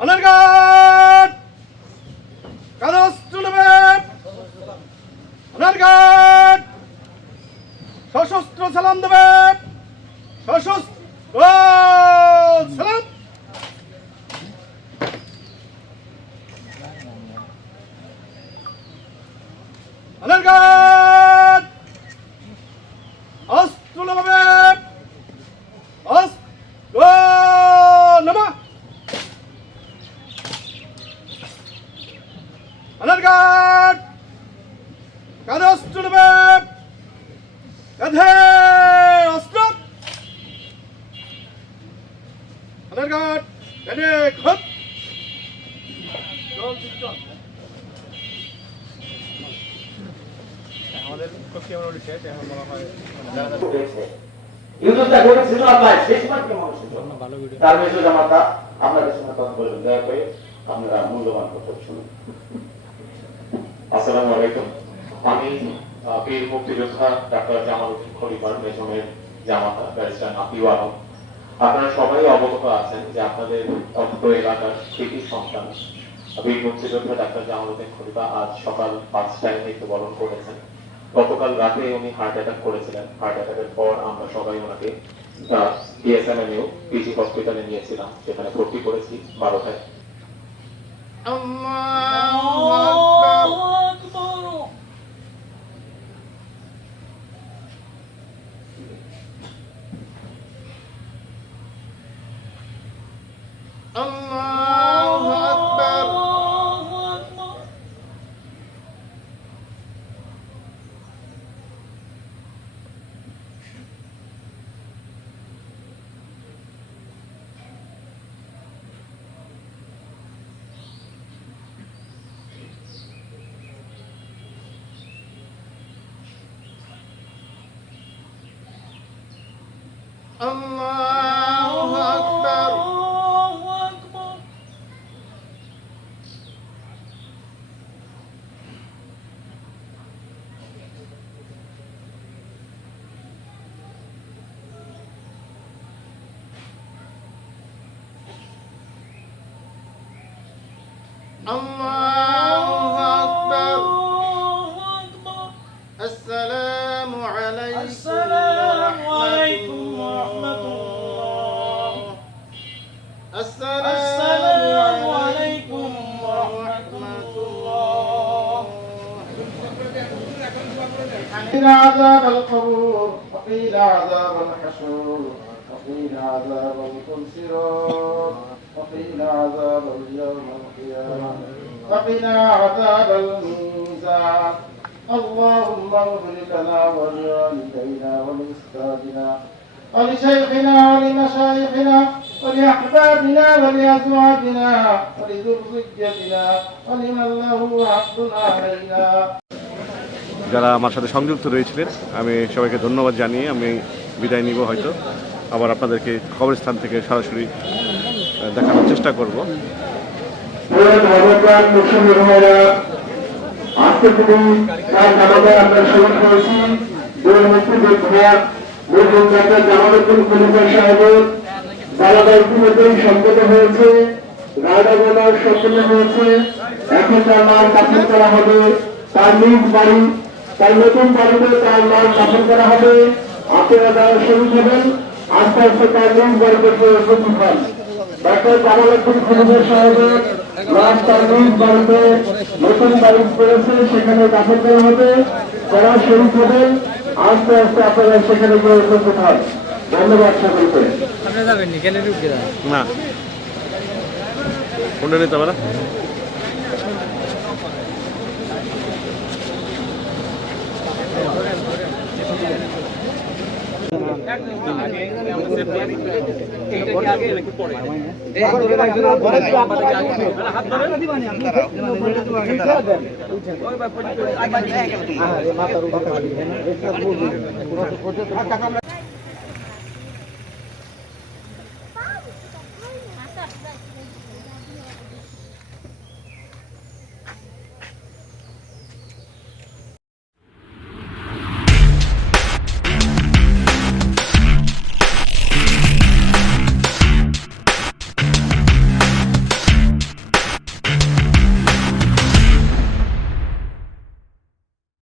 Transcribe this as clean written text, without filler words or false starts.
অনারঘাট কারো অস্ত্র নেবে, অনারঘাট সশস্ত্র সালাম দেবে, সশস্ত্র সালাম। অনারঘাট অস্ত্র নেবে, অস্ত্র নামা। অনারঘাট কাঁধে অস্ত্র নেবে, কাঁধে অস্ত্র। অনারঘাট কাঁধে খত। আমাদের পক্ষে আমরা উঠেছে এখন বলা হয় ইউটিউবটা করেছিল আল্লাহ শেষ মাত্র মানুষের জন্য। তার মেসেজ জামাতা আপনাদের সঙ্গে কথা বলবেন, দয়া করে আপনারা মূল্যবান কথা শুনুন। আসসালামু আলাইকুম। আমি বীর মুক্তিযোদ্ধা ডাক্তার জামাল উদ্দিন খলিফার মেজমের জামাতা ব্যারিস্টার নাফিউ আলম। আপনারা সবাই অবগত আছেন যে আপনাদের অত্র এলাকার কৃতি সন্তান বীর মুক্তিযোদ্ধা ডাক্তার জামাল উদ্দিন খলিফা আজ সকাল 5টায় মৃত্যুবরণ করেছেন। গতকাল রাতে উনি হার্ট অ্যাটাক করেছিলেন। হার্ট অ্যাটাকের পর আমরা সবাই ওনাকে ডিএসএমএমইউ পিজি হসপিটালে নিয়েছিলাম, সেখানে ভর্তি করেছি 12টায়। আল্লাহু আকবার। আল্লাহু আকবার। আল্লাহু আকবার। আসসালামু আলাইকুম ওয়া রাহমাতুল্লাহ। আসসালামু আলাইকুম ওয়া রাহমাতুল্লাহ। قيل عذاب القبور وقيل عذاب الحشور وقيل عذاب الصراط وقيل عذاب اليوم القيامة وقيل عذاب الميزان. اللهم اغفر لنا ولوالدينا ولأستاذنا ولشيخنا ولمشايخنا ولأحبابنا ولأزواجنا ولذريتنا ولمن له حق علينا. যারা আমার সাথে সংযুক্ত রয়েছিলেন আমি সবাইকে ধন্যবাদ জানিয়ে আমি বিদায় নিব। হয়তো আবার আপনাদেরকে কবরস্থান থেকে সরাসরি দেখানোর চেষ্টা করব। আজকে তিনি তার জানাজা আমরা স্মরণ করেছি। বীর মুক্তিযোদ্ধা ডাক্তার জামাল উদ্দিন খলিফা সাহেবের জানাজা ইতিমধ্যেই সম্পন্ন হয়েছে, রায়দাগোলা সম্পন্ন হয়েছে। এখন তার নাম দাফন করা হবে তার নিজ বাড়ি, তার নতুন বাড়িতে তার নাম দাফন করা হবে। আপনারা যারা শহীদ হবেন আস্তে আস্তে তার নিজ বাড়িতে উপস্থিত হন। ডাক্তার জামাল উদ্দিন খলিফা সাহেবের লাশ তার নিজ বাড়িতে নতুন বাড়ি করেছে, সেখানে দাফন করা হবে। যারা শহীদ হবেন আস্তে আস্তে আপনারা সেখানে গিয়ে উপস্থিত হন। ধন্যবাদ সকলকে। না কোনটা নিতে পারে মাথার